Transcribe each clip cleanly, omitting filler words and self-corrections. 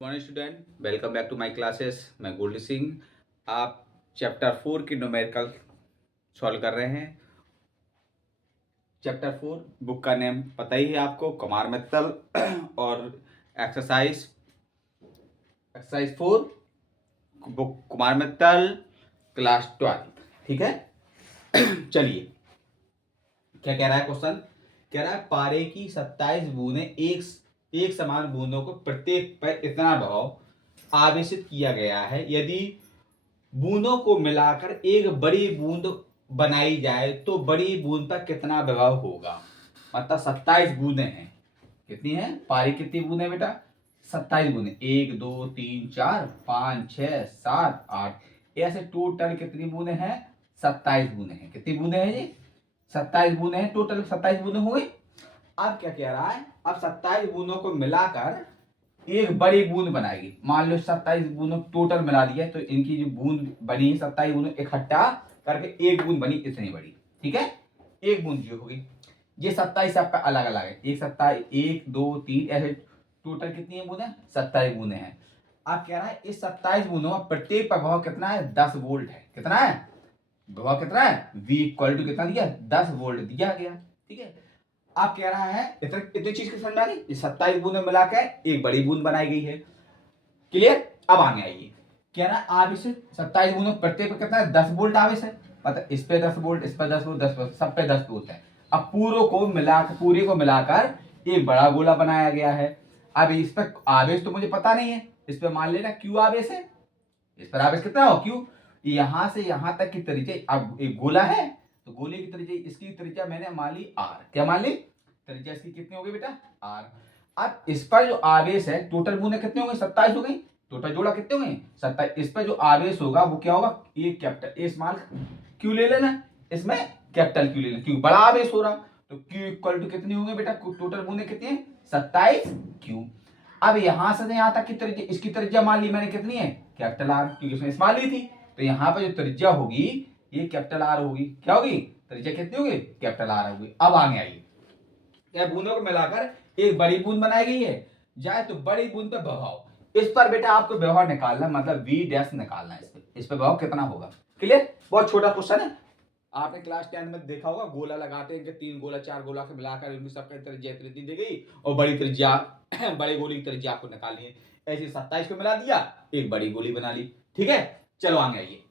Morning student, welcome back to my classes. मैं गोल्डी सिंह। आप chapter 4 की न्यूमेरिकल सॉल्व कर रहे हैं। चैप्टर 4 बुक का नेम पता ही है आपको, कुमार मित्तल। और exercise 4 book Kumar Mittal class 12। ठीक है। चलिए, क्या कह रहा है क्वेश्चन? कह रहा है पारे की 27 बूंदें एक समान बूंदों को प्रत्येक पर इतना बहाव आवेशित किया गया है, यदि बूंदों को मिलाकर एक बड़ी बूंद बनाई जाए तो बड़ी बूंद पर कितना दबाव होगा। मतलब 27 बूंदें हैं। कितनी है पारी? कितनी बूंदें बेटा? 27 बूंदें। 1 2 3 4 5 6 7 8, ऐसे टोटल कितनी बूंदें हैं? 27 बूंदें हैं। कितनी बूंदें हैं जी? 27 बूंदें हैं। टोटल 27 बूंदें हो गई। अब क्या कह रहा है? अब 27 बूंदों को मिलाकर एक बड़ी बूंद बनाएगी। मान लो 27 बूंदों टोटल मिला दिया, तो इनकी जो बूंद बनी 27 बूंद इकट्ठा करके एक बूंद बनी इतनी बड़ी। ठीक है, एक बूंद जो होगी। ये 27 आपका अलग अलग है। एक 27, 1 2 3, ऐसे टोटल कितनी है बूंदें? 27 बूंदें हैं। अब कह रहा है इस 27 बूंदों में प्रत्येक प्रभाव कितना है? 10 वोल्ट है। कितना है प्रभाव? कितना है? V इक्वल टू कितना दिया? 10 वोल्ट दिया गया। ठीक है। अब कह रहा है इतनी चीज की समझ आ गई। 27 बूंदें मिलाकर एक बड़ी बूंद बनाई गई है। क्लियर? अब आगे आइए। कह रहा है आवेश 27 बूंदों प्रत्येक पर कितना है? 10 वोल्ट आवेश है। मतलब इस पे 10 वोल्ट, इस पे 10 वोल्ट, 10 वोल्ट, सब पे 10 वोल्ट है। अब पूरे को मिलाकर एक बड़ा गोला बनाया गया है। अब इस पर आवेश तो मुझे पता नहीं है। इस पे मान लेना क्यू आवेश है। इस पर आवेश कितना हो? क्यू। यहां से यहां तक की त्रिज्या, अब एक गोला है तो गोले की त्रिज्या, इसकी त्रिज्या मैंने मान ली आर। क्या मान ली? त्रिज्या इसकी कितनी हो गई बेटा? आर। अब इस पर जो आवेश है, टोटल बूंदें कितनी हो गई? 27 हो गई। टोटल जोड़ा कितने हो गए? 27। इस पर जो आवेश होगा वो क्या होगा? ए कैपिटल ए स्मॉल क्यू ले लेना, इसमें कैपिटल क्यू ले लेना, क्यों बड़ा आवेश हो रहा। तो क्यू इक्वल टू कितनी होंगे बेटा? टोटल बूंदें कितनी है? 27 क्यू। अब यहां से यहां तक की त्रिज्या, इसकी त्रिज्या मान ली मैंने कितनी है? कैपिटल आर, क्योंकि इसमें स्मॉल ली थी। तो यहाँ पे जो त्रिज्या होगी ये कैपिटल आर होगी। क्या होगी? त्रिज्या कितनी होगी? कैपिटल आर होगी। अब आगे आइए। यह बूंदों को मिलाकर एक बड़ी बूंद बनाई गई है। जाए तो बड़ी बूंद पे बहाव, इस पर बेटा आपको बहाव निकालना, मतलब वी डैश निकालना है। इस पे बहाव कितना होगा। क्लियर? बहुत छोटा क्वेश्चन है। आपने क्लास 10 में देखा होगा, गोला लगाते हैं कि 3 गोला 4 गोला के मिलाकर उनकी सबका त्रिज्या इतनी दी गई और बड़ी त्रिज्या बड़े गोली की त्रिज्या आपको निकालनी है। ऐसे 27 को मिला दिया, एक बड़ी गोली बना ली। ठीक है, चलो आगे आइए।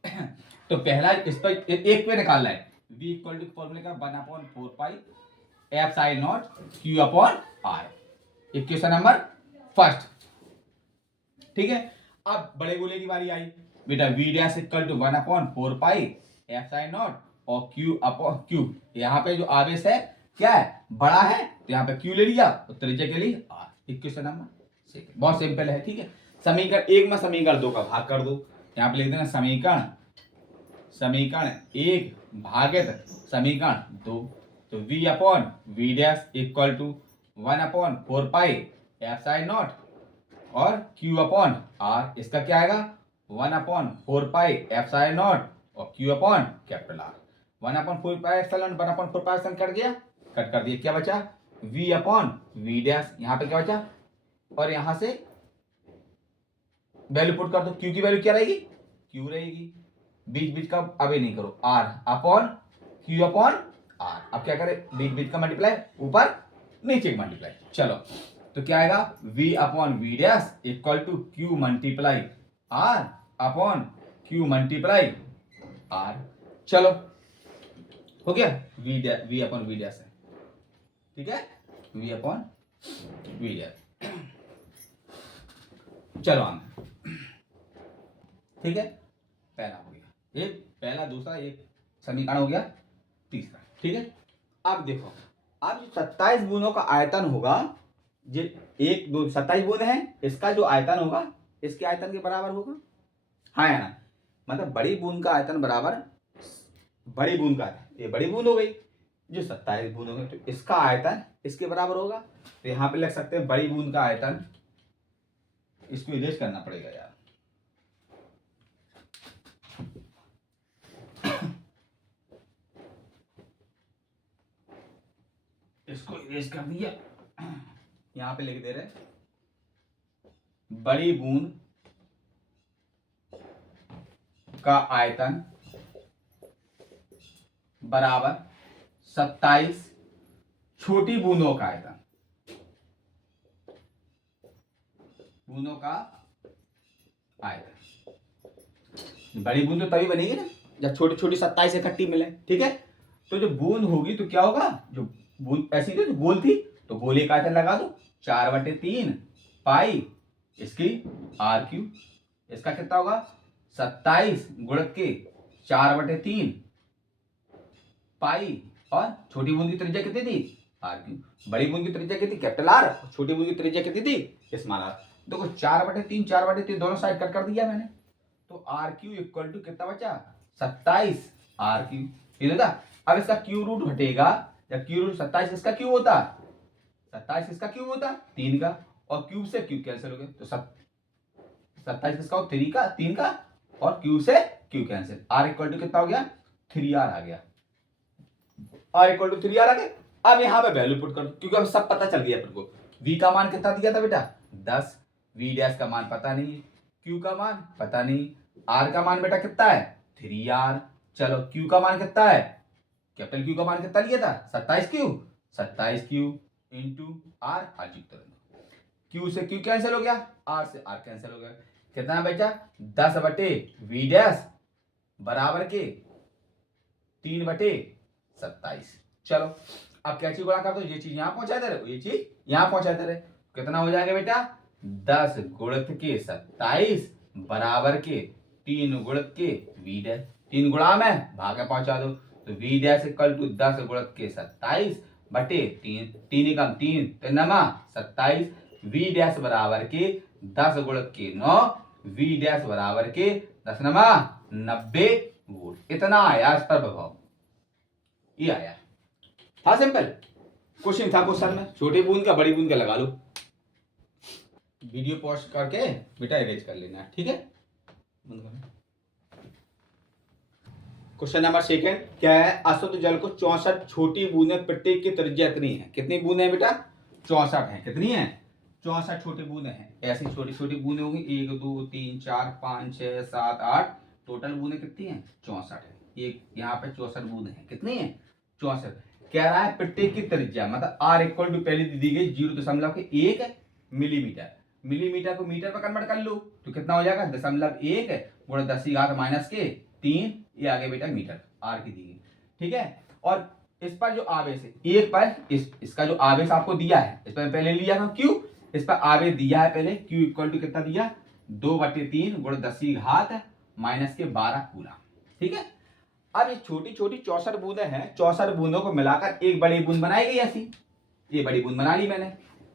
तो पहला इस पर एक पे निकालना है। v इक्वल टू फॉर्मूले का 1/4 pi epsilon nought q upon r. Equation number first. ठीक है। अब बड़े गोले की बारी आई बेटा। v dash equal to 1/4 pi epsilon naught और क्यू अपॉन क्यू। यहाँ पे जो आवेश है क्या है? बड़ा है, तो यहाँ पे क्यू ले लिया और त्रिज्या के लिए आर। Equation number second. बहुत सिंपल है। ठीक है। समीकरण 1 में समीकरण 2 का भाग कर दो। यहाँ पे लिख देना समीकरण 1 भागित समीकरण 2। तो v upon v dash equal to 1/4 pi epsilon naught और q अपॉन आर। इसका क्या आएगा? 1/4 पाई एफ साइन नॉट और q upon capital R. 1/4 pi epsilon 1/4 pi epsilon cut गया, कट कर दिया। क्या बचा? v upon v dash. यहाँ पे क्या बचा? और यहां से वैल्यू पुट कर दो। q की वैल्यू क्या रहेगी? q रहेगी। बीच बीच का अभी नहीं करो, r upon q upon r। अब क्या करें? बीच बीच का मल्टीप्लाई, ऊपर नीचे का मल्टीप्लाई। चलो, तो क्या आएगा? v upon V dash equal to q multiply r upon q multiply r। चलो, हो गया। v अपॉन वी डैश है। ठीक है, v अपॉन वी डैश। चलो आगे। ठीक है, पहला हो गया, एक पहला, दूसरा, एक समीकरण हो गया, तीसरा। ठीक है। अब देखो, अब जो 27 बूंदों का आयतन होगा, जो 1 2 27 बूंद है, इसका जो आयतन होगा इसके आयतन के बराबर होगा। हाँ या ना? मतलब बड़ी बूंद का आयतन बराबर बड़ी बूंद का आयतन, ये बड़ी बूंद हो गई। जो 27 बूंद हो गई, तो इसका आयतन इसके बराबर होगा। तो यहाँ पे लिख सकते हैं बड़ी बूंद का आयतन। इसको इरेज करना पड़ेगा यार। इसको इरेज कर दिया। यहाँ पे लिख दे रहे बड़ी बूंद का आयतन बराबर 27 छोटी बूंदों का आयतन, बूंदों का आयतन। बड़ी बूंद तो तभी बनेगी ना जब छोटी छोटी 27 इकट्ठी मिले, ठीक है। तो जो बूंद होगी तो क्या होगा, जो बूंद ऐसी थी जो गोल थी तो गोले का आयतन लगा दो 4/3 पाई इसकी आर क्यू। इसका कितना होगा 27 गुणित के 4/3 पाई, और छोटी बूंद की त्रिज्या कितनी थी आर क्यू। बड़ी बूंद की त्रिज्या कितनी कैपिटल आर, छोटी बूंद की त्रिज्या कितनी थी स्मॉल आर। देखो 4/3 दोनों साइड कट कर दिया मैंने, तो आर क्यू इक्वल टू कितना बचा 27 आर क्यू। ये था। अब इसका क्यू रूट हटेगा, जब क्यू रूट 27 इसका क्यू होता, 27 इसका क्यू होता 3 का, और क्यूब से क्यूब कैंसिल हो गया, तो 27 इसका 3 का, और क्यू से Q cancel. R equal to कितना हो गया 3R आ गया, आर इक्वल टू 3R आ गया। अब यहाँ पे वैल्यू पुट कर दो, क्योंकि अब सब पता चल गया अपन को। v का मान कितना दिया था बेटा 10, v डैश का मान पता नहीं, q का मान पता नहीं, r का मान बेटा कितना है 3R। चलो q का मान कितना है, कैपिटल q का मान कितना लिया था 27q इंटू r अजीब तरह, q से q कैंसिल हो गया, r से r कैंसिल हो गया, कितना बेचा 10/v डैश बराबर के 3/27। चलो अब क्या चीज गुणा कर दो, ये चीज यहां पहुंचा दे रहे, ये चीज यहां पहुंचा दे रहे, कितना हो जाएगा बेटा 10 गुणित के 27 बराबर के 3 गुणित के v डैश, 3 गुणा में भागे पहुंचा दो, तो v डैश इक्वल टू 10 गुणित के 27 बटे 3, 3 कम 3 नमा 27, v डैश बराबर के 10 गुणित के 9, v डैश बराबर के 10 नमा 90 वोल्ट। इतना आया इस पर प्रभाव, ये आया था। सिंपल क्वेश्चन था क्वेश्चन में, छोटी बूंद का बड़ी बूंद का लगा लो। वीडियो पॉज करके बेटा इरेज कर लेना, ठीक है। क्वेश्चन नंबर 2 क्या है, अशुद्ध जल को 64 छोटी बूंदें प्रत्येक की त्रिज्या कितनी है, कितनी बूंदें हैं बेटा 64 है, कितनी है 64 छोटी बूंदें हैं। ऐसी छोटी छोटी बूंदें होंगी 1 2 3 4 5 6 7 8, टोटल बूंदें कितनी हैं 64 है। एक यहाँ पे 64 बूंदें हैं, कितनी है 64। कह रहा है प्रत्येक की त्रिज्या, मतलब आर इक्वल टू पहले दी गई 0.1 मिलीमीटर, मिलीमीटर को मीटर पर कन्वर्ट कर लो तो कितना हो जाएगा 0.1 गुणा 10⁻³ ये आगे बेटा मीटर आर की दी गई, ठीक है। और इस पर जो आवेश है एक पर इसका जो आवेश आपको दिया है, इस पर पहले लिया था क्यू, इस पर आवेश दिया है पहले क्यू इक्वल टू कितना दिया 2/3 गुणा 10⁻⁻12 कूलम, ठीक है। अब ये छोटी छोटी 64 बूंदें हैं, 64 बूंदों को मिलाकर एक बड़ी बूंद बनाई गई ऐसी, ये बड़ी बूंद बना ली मैंने,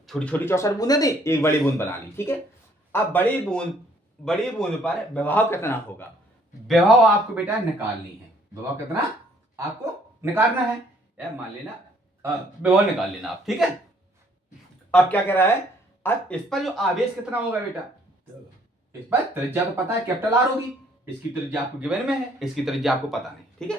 छोटी छोटी 64 बूंदें थी एक बड़ी बूंद बना ली, ठीक है। अब बड़ी बूंद पर विभव कितना होगा, विभव आपको बेटा निकालनी है, विभव कितना आपको निकालना है, या मान लेना विभव निकाल लेना आप, ठीक है। अब क्या कह रहा है, अब इस पर जो आवेश कितना होगा बेटा, इस पर त्रिज्या तो पता है कैपिटल आर होगी, इसकी त्रिज्या आपको गिवन में है, इसकी त्रिज्या आपको पता नहीं, ठीक है।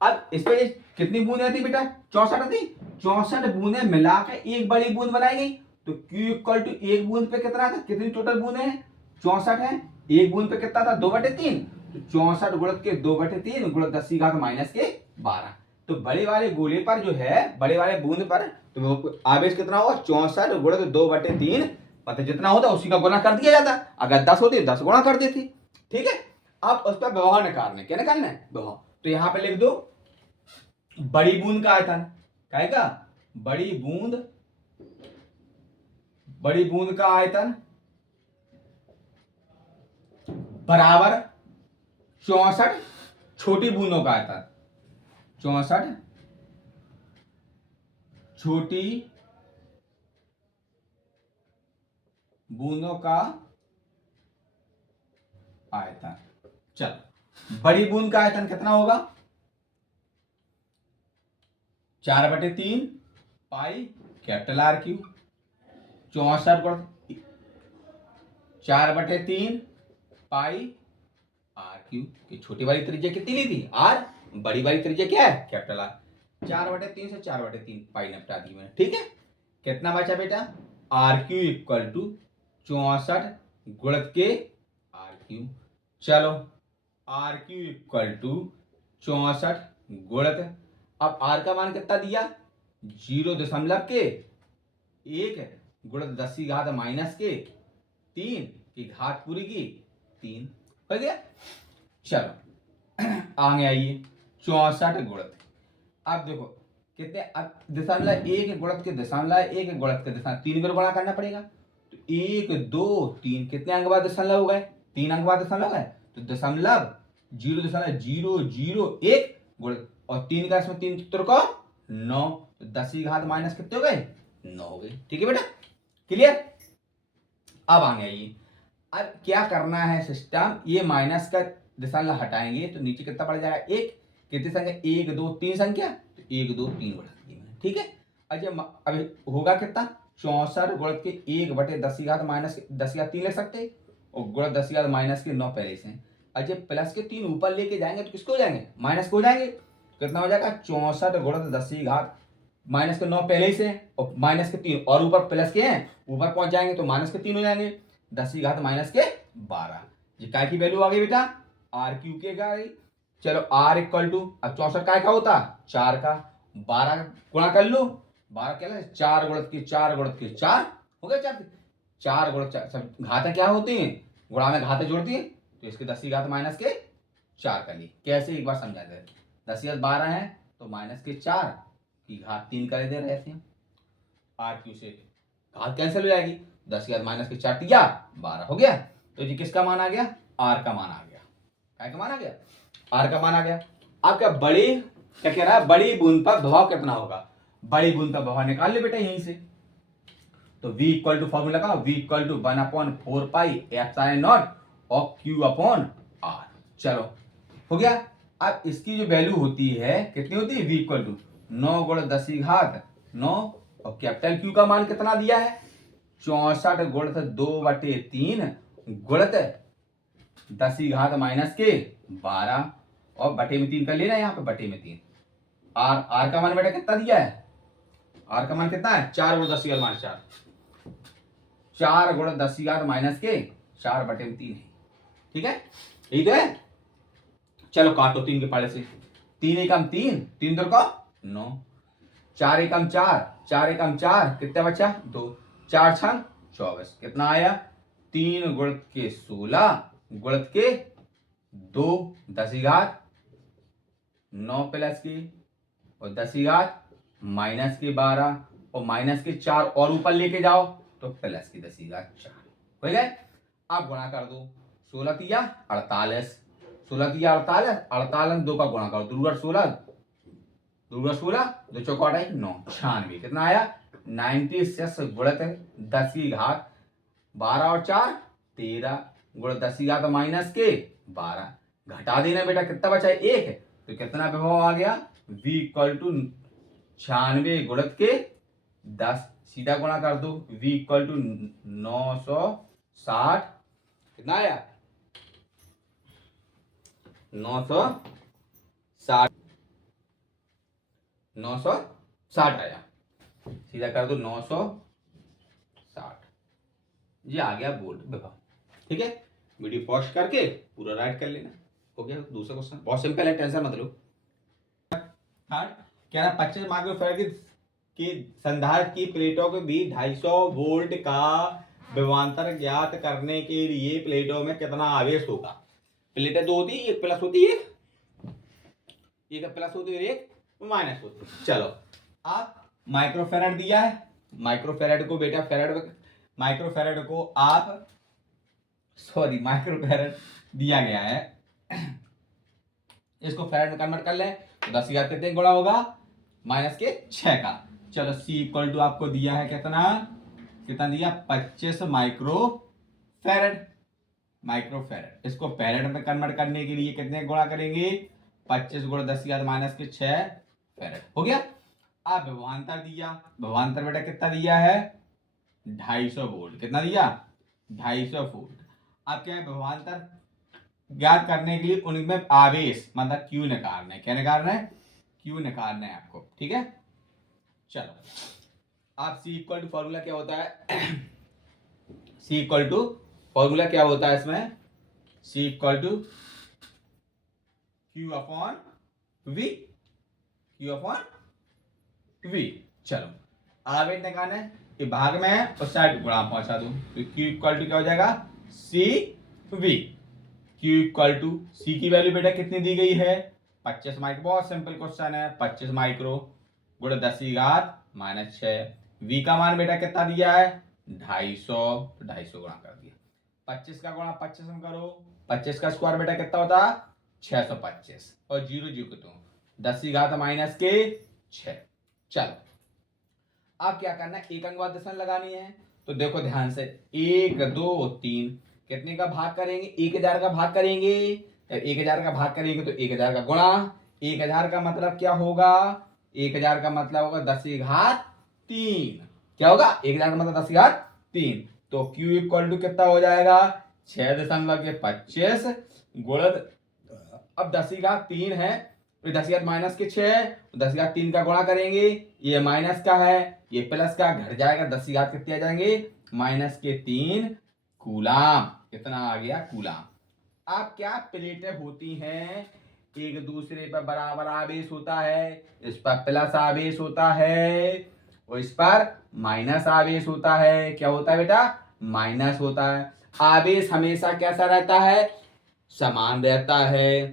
अब इस पर कितनी बूंदें थी बेटा 64 थी, 64 बूंदें मिलाकर एक बड़ी बूंद बनाई गई, तो Q इक्वल टू एक बूंद पे कितना था, कितनी टोटल बूंदें हैं 64 है, एक बूंद पे कितना था 2/3, तो 64 गुणित के 2/3 गुणित 10⁻⁻12। तो बड़े वाले गोले पर जो है, बड़े वाले बूंद पर तो आवेश कितना होगा 64 गुणित 2/3, पता जितना होता उसी का गुणा कर दिया जाता, अगर 10 होती 10 गुणा कर देती, ठीक है। अब उस पर विभव निकालना, क्या निकालना है विभव, तो यहां पे लिख दो बड़ी बूंद का आयतन, कहेगा बड़ी बूंद का आयतन बराबर 64 छोटी बूंदों का आयतन, 64 छोटी बूंदों का आयतन। चलो बड़ी बूंद का आयतन कितना होगा 4/3 पाई कैपिटल आर क्यू, 64 पर 4/3 पाई आर क्यू, की छोटी वाली त्रिज्या कितनी ली थी आर, बड़ी वाली त्रिज्या क्या है कैपिटल आर, 4/3 से 4/3 पाई निपटा दी मैंने, ठीक है। कितना बचा बेटा आर क्यू इक्वल टू 64 गुणित के आर क्यू। चलो आर क्यू इक्वल टू 64 गुणित, अब आर का मान कितना दिया 0.1 गुणित 10 की घात माइनस के 3 की घात पूरी की 3 हो गया। चलो आगे आइए 64 गुणित, अब देखो कितने, अब दशमलव एक गुणित के दशमलव एक गुणित के दशमलव 3 को गुणा करना पड़ेगा, तो 1 2 3 कितने अंक बाद दशमलव हो गए, 3 अंक बाद दशमलव है, तो दशमलव 0.001 गुणित और 3 का इसमें 3 चित्र को 9, तो 10 की घात माइनस कितने हो गए 9 हो गए। ठीक है बेटा, क्लियर। अब आगे आइए, अब क्या करना है सिस्टम, ये माइनस का दशमलव हटाएंगे तो नीचे कितना पड़ जाएगा 1, कितनी संख्या 1 2 3 संख्या, तो 1 2 3 बढ़ा दी मैंने। ठीक है, अच्छा अभी होगा कितना 64 गुणित के 1 बटे 10 की घात माइनस 10 की घात 3 लिख सकते हैं, और गुणित 10 की घात माइनस के 9 पहले से। अच्छा प्लस के 3 ऊपर लेके जाएंगे तो किसको हो जाएंगे, माइनस को हो जाएंगे, कितना हो जाएगा 64 गुणित 10 की घात माइनस के 9 पहले ही से और माइनस के 3 और ऊपर प्लस के हैं, ऊपर पहुंच जाएंगे तो माइनस के 3 हो जाएंगे, 10 की घात माइनस के 12। ये काय की वैल्यू आ गई बेटा, आर क्यू के आ गई। चलो आर इक्वल टू, अब 64 काय का होता 4 का, 12 गुणा कर लो, 12 क्या है 4 गुणित के 4 गुणित के 4 हो गया, 4 गुणित 4, सब घातें क्या होती हैं, गुणा में घातें जोड़ती हैं, तो इसके 10 की घात माइनस के 4 कर ली। कैसे एक बार समझा दे, 10 की घात 12 है तो माइनस के 4 की घात 3 कर दे रहे थे, आर क्यू से घात कैंसिल हो जाएगी, 10 की घात माइनस के 4 दिया 12 हो गया। तो जी किसका मान आ गया, आर का मान आ गया, क्या का मान आ गया, आर का मान आ गया। अब क्या बड़ी, क्या कह रहा है, बड़ी बूंद पर प्रभाव कितना होगा, बड़ी बूंद का प्रभाव निकाल ले बेटा यहीं से, तो v इक्वल टू फॉर्मूला का v equal to 1/4 pi epsilon naught और q अपॉन r। चलो हो गया। अब इसकी जो वैल्यू होती है कितनी होती है, v इक्वल टू 9 गुणित 10 की घात 9 और कैपिटल Q का मान कितना दिया है 64 गुणित 2/3 गुणित 10 की घात माइनस के 12 और बटे में 3 कर लेना, यहाँ पे बटे में 3। आर का मान बेटा कितना दिया है, आर का मान कितना है 4 गुणित 10 की घात माइनस 4, 4 गुणित 10 की घात माइनस के 4 बटे में 3 है। ठीक है, यही तो है। चलो काटो 3 के पाले से, 3 एकम 3 3 दो का 9, 4 एकम 4 4 एकम 4 कितना बचा 2, 4 छंग 24 कितना आया 3 गुणित के 16 गुणित के 2 10 की घात 9 प्लस की और 10 की घात माइनस के 12 और माइनस के 4 और ऊपर लेके जाओ तो प्लस की 10 की घात 4 हो गए। अब गुणा कर दो 16 तिया 48, 16 तिया 48, 48 2 का गुणा करो 2 गुणा 16 2 16 2 चौका 9 96 कितना आया 96 गुणित 10 की घात 12 और 4 13 गुणित 10 की घात माइनस के 12 घटा देना बेटा कितना बचा 1, तो कितना विभव आ गया v इक्वल टू 96 गुणित के 10, सीधा गुणा कर दो v इक्वल टू 960 कितना आया 960 आया, सीधा कर दो 960, ये आ गया बोल्ट विभव। ठीक है, वीडियो पॉज करके पूरा राइट कर लेना। हो गया दूसरा क्वेश्चन, बहुत सिंपल है, टेंशन मत लो। थर्ड क्या ना 25 माइक्रोफैराड की संधारित्र की प्लेटों के बीच 250 वोल्ट का विभवांतर ज्ञात करने के लिए प्लेटों में कितना आवेश होगा। प्लेटें दो होती है, एक प्लस होती है, एक प्लस होती है एक माइनस होती है। चलो आप माइक्रोफैराड दिया है, माइक्रोफैराड को बेटा माइक्रोफैराड को आप माइक्रोफैराड दिया गया है, इसको फैराड में कन्वर्ट कर लें तो 10 की घात कितने गुणा होगा माइनस के 6 का। चलो C इक्वल टू आपको दिया है कितना कितना दिया 25 माइक्रोफैराड, माइक्रोफैराड इसको फैराड में कन्वर्ट करने के लिए कितने गुणा करेंगे 25 गुणा 10 की घात माइनस के 6 फैराड हो गया। अब विभवांतर दिया, विभवांतर बेटा कितना दिया है 250 वोल्ट, कितना दिया 250 वोल्ट। अब क्या है विभवांतर ज्ञात करने के लिए उनमें आवेश मतलब Q निकालना है, क्या निकालना है Q निकालना है आपको। ठीक है, चलो आप C इक्वल टू फॉर्मूला क्या होता है सी इक्वल टू फॉर्मूला क्या होता है इसमें, C equal to Q upon V, Q upon V. चलो आगे निकालना है, ये भाग में है और साइड गुणा पहुंचा दो, तो क्यू इक्वल टू क्या हो जाएगा, सी वी। क्यू इक्वल टू सी की वैल्यू बेटा कितनी दी गई है, 25 माइक्रो, बहुत सिंपल क्वेश्चन है, 25 माइक्रो गुणा 10⁻⁻6। वी का मान बेटा कितना दिया है, 250, तो 250 गुणा कर दिया, 25 का गुणा 25 में करो, 25 का स्क्वायर बेटा कितना होता, 625, और जीरो जीरो तो 10⁻⁻6। चलो अब क्या करना है, एक अंकवाद दशमलव लगानी है, तो देखो ध्यान से, 1 2 3 कितने का भाग करेंगे, 1000 का भाग करेंगे, 1000 का भाग करेंगे तो 1000 का गुणा, 1000 का मतलब क्या होगा, 1000 का मतलब होगा 10⁻3, क्या होगा 1000 का मतलब 10⁻3, तो Q इक्वल टू कितना हो जाएगा, 6.25 गुणित, अब 10⁻3 है, 10⁻⁻6, 10⁻3 का गुणा करेंगे, ये माइनस का है, ये प्लस का, घट जाएगा, 10 कितने आ जाएंगे, -3 कूलाम, कितना आ गया कूलाम। अब क्या प्लेटें होती हैं, एक दूसरे पर बराबर आवेश होता है, इस पर प्लस आवेश होता है और इस पर माइनस आवेश होता है, क्या होता है बेटा, माइनस होता है। आवेश हमेशा कैसा रहता है, समान रहता है,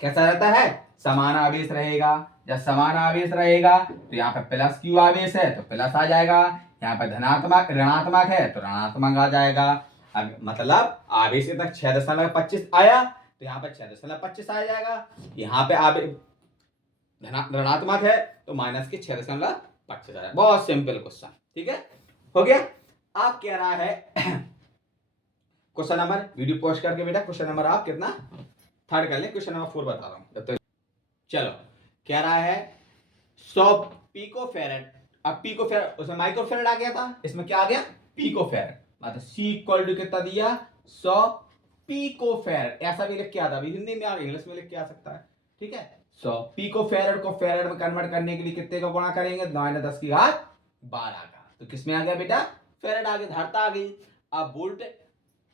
कैसा रहता है, समान आवेश रहेगा, जब समान आवेश रहेगा तो यहाँ पे प्लस क्यू आवेश है तो प्लस आ जाएगा, यहाँ पे धनात्मक ऋणात्मक है तो ऋणात्मक आ जाएगा। मतलब आवेश तक 6.25 आया तो यहाँ पे 6.25 आ जाएगा, यहाँ पे आवेश ऋणात्मक है तो माइनस के 6.25 आएगा। बहुत सिंपल क्वेश्चन, ठीक है, हो गया। आप कह रहा है क्वेश्चन नंबर, वीडियो पोस्ट करके बेटा क्वेश्चन नंबर आप कितना थर्ड कर ले, क्वेश्चन नंबर 4 बता रहा हूं। चलो कह रहा है 100 पिको फेरेड, अब पिको फेरेड उसमें माइक्रो फेरेड आ गया था, इसमें क्या आ गया, पिको फेरेड, मतलब सी इक्वल टू कितना दिया, 100 पिको फेरेड, ऐसा भी लिख के आता, हिंदी में आ इंग्लिश में लिख के आ सकता है, ठीक है। 100 पिको फेरेड को फेरेड में कन्वर्ट करने के लिए कितने का गुणा करेंगे, 9×10⁻12 का, तो किसमें आ गया बेटा, फेरेड आ गया, धारता आ गई। अब वोल्ट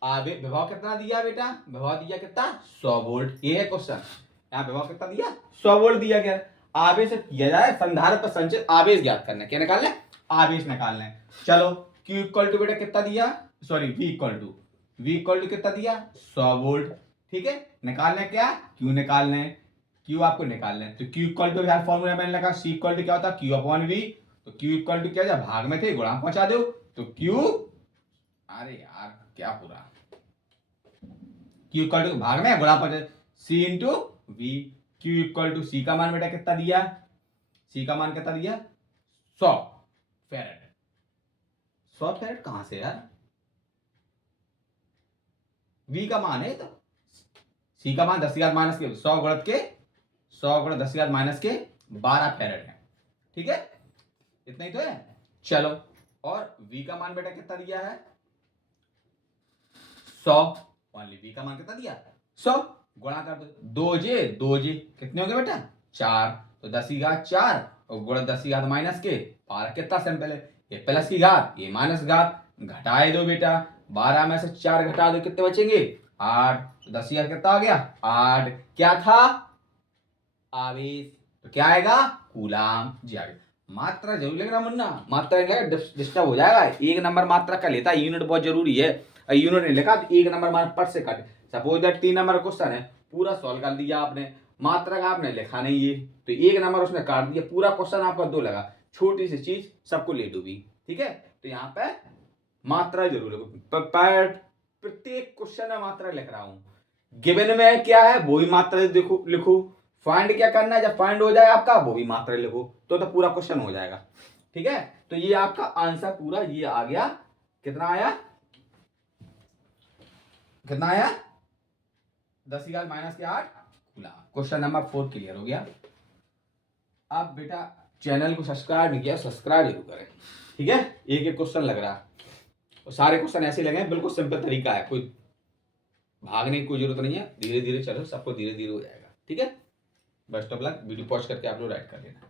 विभव कितना दिया बेटा, विभव दिया कितना, 100 वोल्ट, ये है क्वेश्चन, यहाँ विभव कितना दिया, 100 वोल्ट दिया गया। आवेश किया जाए संधारित्र पर संचित आवेश ज्ञात करना, क्या निकालना है, आवेश निकालना है। चलो Q इक्वल टू बेटा कितना दिया, सॉरी V इक्वल टू कितना दिया, 100 वोल्ट, ठीक है। निकालना है क्या, Q निकालना है, Q आपको निकालना है, तो Q इक्वल टू यार फॉर्मूला मैंने लगा, C इक्वल टू क्या होता है, Q अपॉन V, तो Q इक्वल टू क्या है, भाग में थे गुणा पहुंचा दो, तो Q, अरे यार क्या पूरा, Q इक्वल टू भाग में गुणा पहुंचा, C into V, Q equal to C का मान बेटा कितना दिया, C का मान कितना दिया, 100 फेरेड, 100 फेरेड कहां से यार, V का मान है, तो C का मान 10⁻के 100 गुणित के 100 गुणित 10⁻12 फेरेड है, ठीक है, इतना ही तो है। चलो और V का मान बेटा कितना दिया है, 100, ओनली V का मान कितना दिया, 100, गुणा कर दो, 2J कितने हो गए बेटा, 4, तो 10⁻4 और गुणा 10⁻12, कितना सिंपल है, ये प्लस की घात ये माइनस घात, घटाए दो बेटा, 12 में से 4 घटा दो कितने बचेंगे, 8, तो 10,000 कितना आ गया, 8, क्या था, आवेश, तो क्या आएगा, कूलाम, जी आ गया। मात्रा जरूर लिखना मुन्ना, मात्रा डिस्टर्ब हो जाएगा, एक नंबर मात्रा का लेता है, यूनिट बहुत जरूरी है, यूनिट नहीं लिखा तो एक नंबर मार्क पट से cut, suppose that 3 number question है, पूरा सॉल्व कर दिया आपने, मात्रा का आपने लिखा नहीं है तो 1 नंबर उसने काट दिया, पूरा क्वेश्चन आपका 2 लगा, छोटी सी चीज सबको ले डूबी, ठीक है। तो यहाँ पे मात्रा जरूर लिखो, प्रत्येक क्वेश्चन में मात्रा लिख रहा हूं, गिवन में क्या है वो भी मात्रा देखो लिखो, फाइंड क्या करना है, जब फाइंड हो जाए आपका वो भी मात्रा लिखो, तो पूरा क्वेश्चन हो जाएगा, ठीक है। तो ये आपका आंसर पूरा ये आ गया, कितना आया, कितना आया, 10⁻⁻8 खुला। क्वेश्चन नंबर 4 क्लियर हो गया। अब बेटा चैनल को सब्सक्राइब नहीं किया, सब्सक्राइब जरूर करें, ठीक है। एक एक क्वेश्चन लग रहा है और सारे क्वेश्चन ऐसे लगे हैं, बिल्कुल सिंपल तरीका है, कोई भागने की कोई जरूरत नहीं है, धीरे धीरे चलो, सबको धीरे धीरे हो जाएगा, ठीक है। Best of luck, video pause करके आप लोग राइट कर लेना।